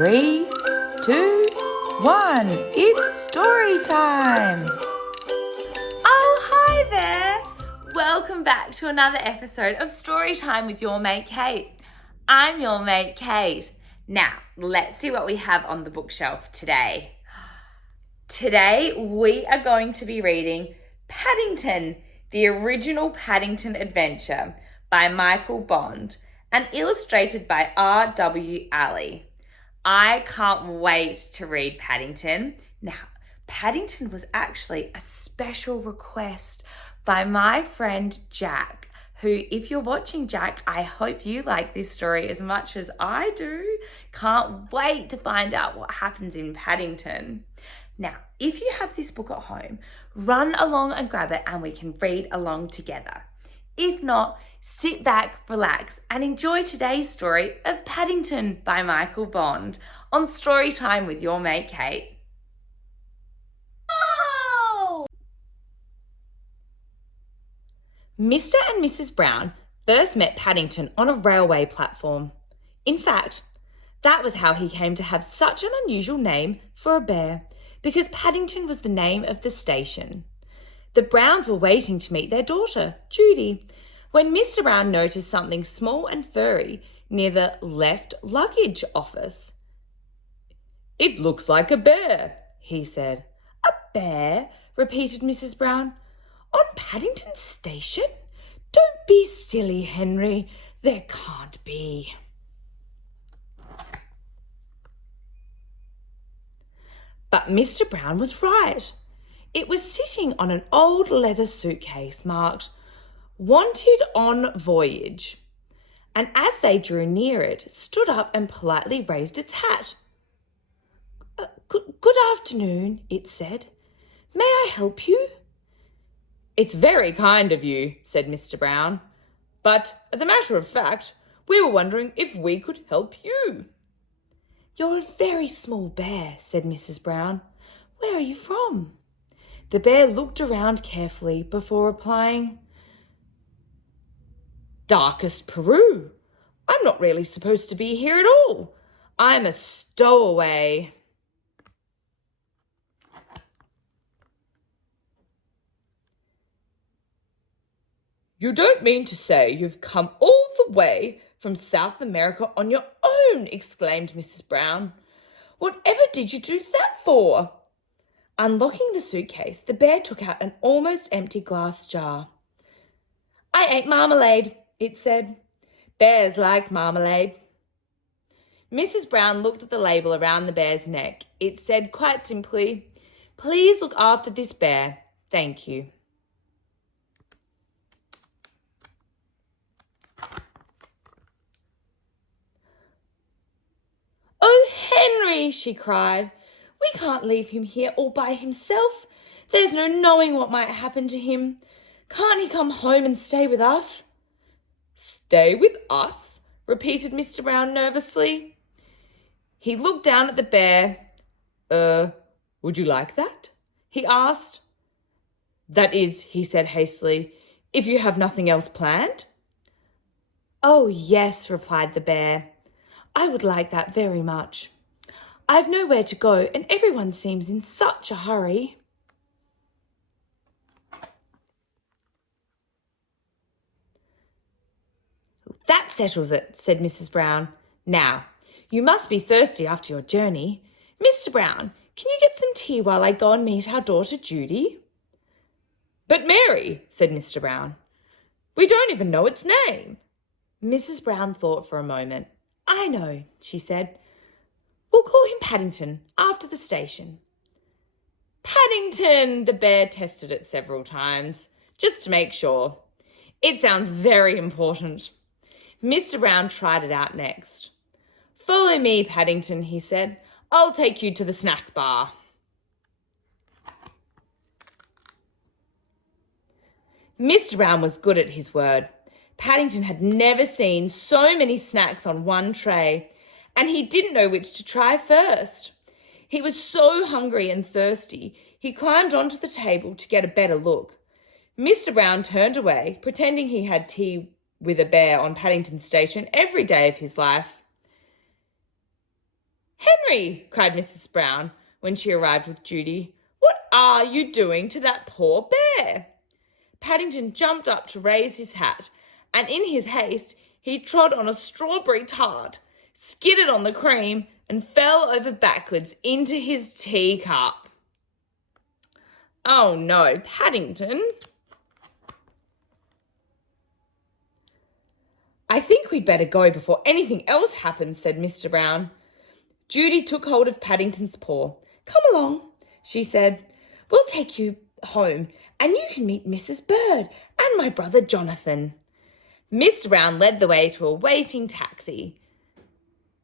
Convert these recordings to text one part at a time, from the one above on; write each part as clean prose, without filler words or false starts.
3, 2, 1. It's story time. Oh, hi there. Welcome back to another episode of Storytime with your mate Kate. I'm your mate Kate. Now, let's see what we have on the bookshelf today. Today, we are going to be reading Paddington, the original Paddington adventure by Michael Bond and illustrated by R.W. Alley. I can't wait to read Paddington. Now, Paddington was actually a special request by my friend Jack, who, if you're watching, Jack, I hope you like this story as much as I do. Can't wait to find out what happens in Paddington. Now, if you have this book at home, run along and grab it and we can read along together. If not, sit back, relax, and enjoy today's story of Paddington by Michael Bond on Storytime with your mate Kate. Oh! Mr. and Mrs. Brown first met Paddington on a railway platform. In fact, that was how he came to have such an unusual name for a bear, because Paddington was the name of the station. The Browns were waiting to meet their daughter, Judy, when Mr. Brown noticed something small and furry near the left luggage office. "It looks like a bear," he said. "A bear?" repeated Mrs. Brown. "On Paddington Station? Don't be silly, Henry. There can't be." But Mr. Brown was right. It was sitting on an old leather suitcase marked "Wanted on Voyage," and as they drew near it, stood up and politely raised its hat. Good afternoon," it said. "May I help you?" "It's very kind of you," said Mr. Brown. "But as a matter of fact, we were wondering if we could help you." "You're a very small bear," said Mrs. Brown. "Where are you from?" The bear looked around carefully before replying, "Darkest Peru. I'm not really supposed to be here at all. I'm a stowaway." "You don't mean to say you've come all the way from South America on your own," exclaimed Mrs. Brown. "Whatever did you do that for?" Unlocking the suitcase, the bear took out an almost empty glass jar. "I ate marmalade," it said. "Bears like marmalade." Mrs. Brown looked at the label around the bear's neck. It said quite simply, "Please look after this bear. Thank you." "Oh, Henry," she cried. "We can't leave him here all by himself. There's no knowing what might happen to him. Can't he come home and stay with us?" "Stay with us?" repeated Mr. Brown nervously. He looked down at the bear. Would you like that?" he asked. "That is," he said hastily, "if you have nothing else planned." "Oh, yes," replied the bear. "I would like that very much. I've nowhere to go and everyone seems in such a hurry." "That settles it," said Mrs. Brown. "Now, you must be thirsty after your journey. Mr. Brown, can you get some tea while I go and meet our daughter Judy?" "But Mary," said Mr. Brown, "we don't even know its name." Mrs. Brown thought for a moment. "I know," she said. "We'll call him Paddington, after the station." "Paddington!" The bear tested it several times, just to make sure. "It sounds very important." Mr. Brown tried it out next. "Follow me, Paddington," he said. "I'll take you to the snack bar." Mr. Brown was good at his word. Paddington had never seen so many snacks on one tray, and he didn't know which to try first. He was so hungry and thirsty, he climbed onto the table to get a better look. Mr. Brown turned away, pretending he had tea with a bear on Paddington Station every day of his life. "Henry," cried Mrs. Brown when she arrived with Judy, "what are you doing to that poor bear?" Paddington jumped up to raise his hat, and in his haste he trod on a strawberry tart, skidded on the cream, and fell over backwards into his teacup. "Oh no, Paddington." "I think we'd better go before anything else happens," said Mr. Brown. Judy took hold of Paddington's paw. "Come along," she said. "We'll take you home, and you can meet Mrs. Bird and my brother Jonathan." Mr. Brown led the way to a waiting taxi.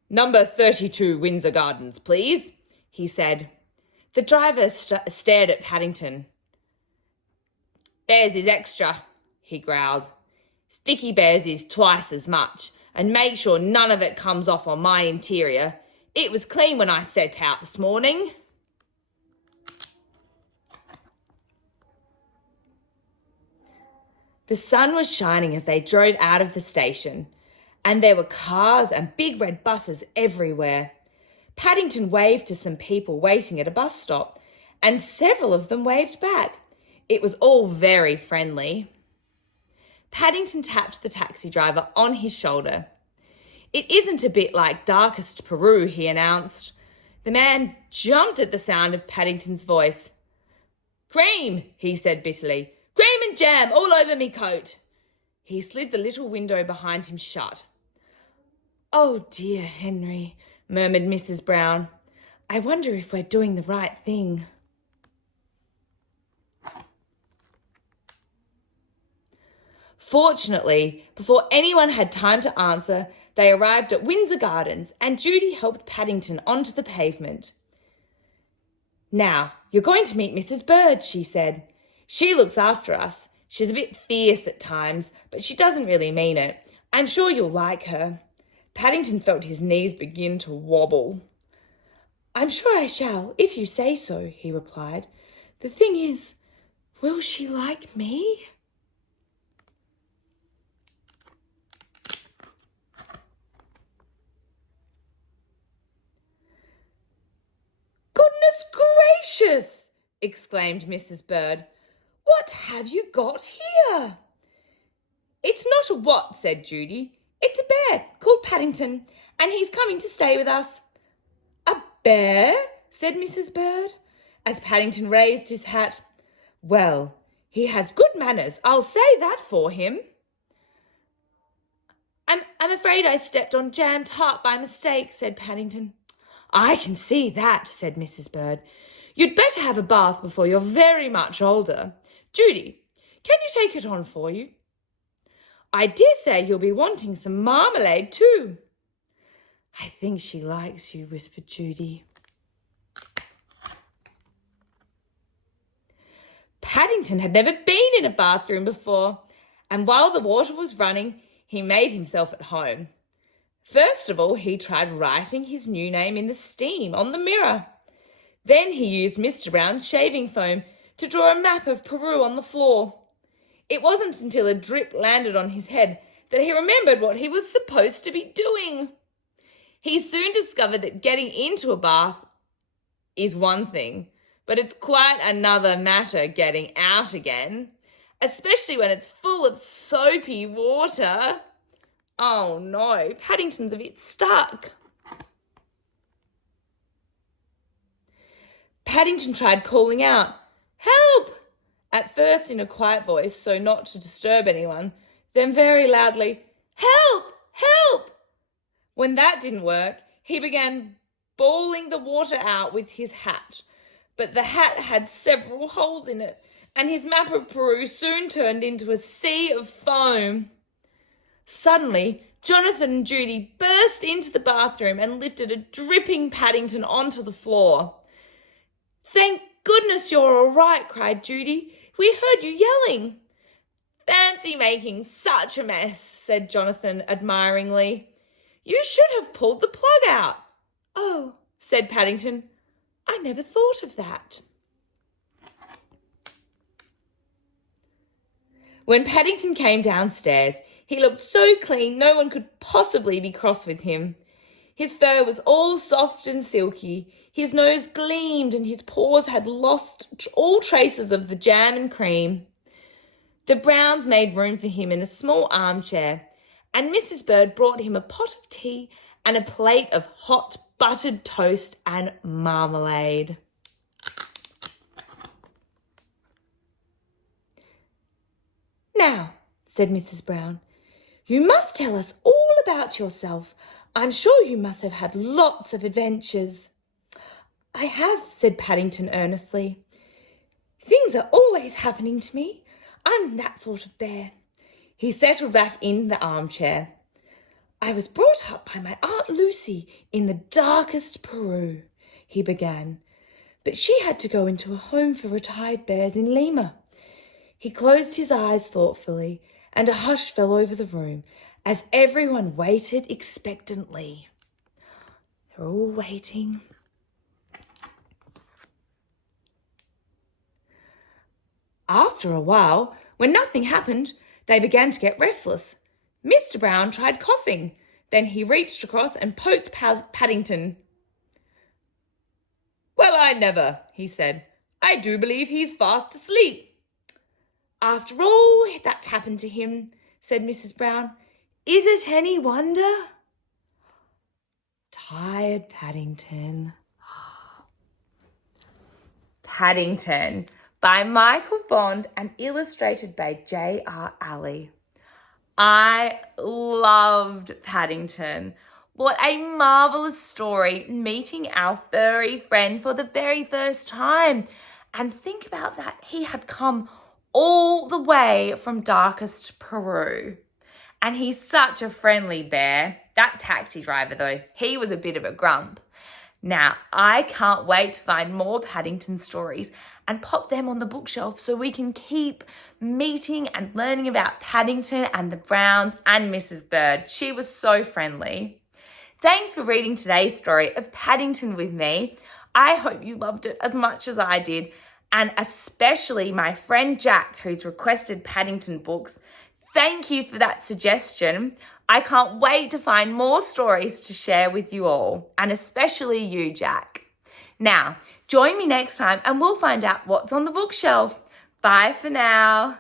"Number 32 Windsor Gardens, please," he said. The driver stared at Paddington. "Bears is extra," he growled. "Sticky Bears is twice as much, and make sure none of it comes off on my interior. It was clean when I set out this morning." The sun was shining as they drove out of the station, and there were cars and big red buses everywhere. Paddington waved to some people waiting at a bus stop, and several of them waved back. It was all very friendly. Paddington tapped the taxi driver on his shoulder. "It isn't a bit like darkest Peru," he announced. The man jumped at the sound of Paddington's voice. "Cream," he said bitterly. "Cream and jam all over me coat." He slid the little window behind him shut. "Oh dear, Henry," murmured Mrs. Brown. "I wonder if we're doing the right thing." Fortunately, before anyone had time to answer, they arrived at Windsor Gardens, and Judy helped Paddington onto the pavement. "Now, you're going to meet Mrs. Bird," she said. "She looks after us. She's a bit fierce at times, but she doesn't really mean it. I'm sure you'll like her." Paddington felt his knees begin to wobble. "I'm sure I shall, if you say so," he replied. "The thing is, will she like me?" "Goodness gracious!" exclaimed Mrs. Bird. "What have you got here?" "It's not a what," said Judy. "It's a bear called Paddington, and he's coming to stay with us." "A bear?" said Mrs. Bird, as Paddington raised his hat. "Well, he has good manners, I'll say that for him." I'm afraid I stepped on jam tart by mistake," said Paddington. "I can see that," said Mrs. Bird. "You'd better have a bath before you're very much older. Judy, can you take it on for you? I dare say you'll be wanting some marmalade too." "I think she likes you," whispered Judy. Paddington had never been in a bathroom before, and while the water was running, he made himself at home. First of all, he tried writing his new name in the steam on the mirror. Then he used Mr. Brown's shaving foam to draw a map of Peru on the floor. It wasn't until a drip landed on his head that he remembered what he was supposed to be doing. He soon discovered that getting into a bath is one thing, but it's quite another matter getting out again, especially when it's full of soapy water. Oh no, Paddington's a bit stuck. Paddington tried calling out, "Help!" at first in a quiet voice so not to disturb anyone, then very loudly, "Help! Help!" When that didn't work, he began bawling the water out with his hat, but the hat had several holes in it, and his map of Peru soon turned into a sea of foam. Suddenly, Jonathan and Judy burst into the bathroom and lifted a dripping Paddington onto the floor. "Thank goodness you're all right," cried Judy. "We heard you yelling." "Fancy making such a mess," said Jonathan admiringly. "You should have pulled the plug out." "Oh," said Paddington, "I never thought of that." When Paddington came downstairs, he looked so clean no one could possibly be cross with him. His fur was all soft and silky. His nose gleamed and his paws had lost all traces of the jam and cream. The Browns made room for him in a small armchair, and Mrs. Bird brought him a pot of tea and a plate of hot buttered toast and marmalade. "Now," said Mrs. Brown, "you must tell us all about yourself. I'm sure you must have had lots of adventures." "I have," said Paddington earnestly. "Things are always happening to me. I'm that sort of bear." He settled back in the armchair. "I was brought up by my Aunt Lucy in the darkest Peru," he began, "but she had to go into a home for retired bears in Lima." He closed his eyes thoughtfully, and a hush fell over the room as everyone waited expectantly. They're all waiting. After a while, when nothing happened, they began to get restless. Mr. Brown tried coughing. Then he reached across and poked Paddington. "Well, I never," he said. "I do believe he's fast asleep." "After all that's happened to him," said Mrs. Brown, "is it any wonder?" Tired Paddington. Paddington by Michael Bond and illustrated by J.R. Alley. I loved Paddington. What a marvellous story, meeting our furry friend for the very first time. And think about that, he had come all the way from darkest Peru. And he's such a friendly bear. That taxi driver, though, he was a bit of a grump. Now, I can't wait to find more Paddington stories and pop them on the bookshelf so we can keep meeting and learning about Paddington and the Browns and Mrs. Bird. She was so friendly. Thanks for reading today's story of Paddington with me. I hope you loved it as much as I did, and especially my friend Jack, who's requested Paddington books. Thank you for that suggestion. I can't wait to find more stories to share with you all, and especially you, Jack. Now, join me next time and we'll find out what's on the bookshelf. Bye for now.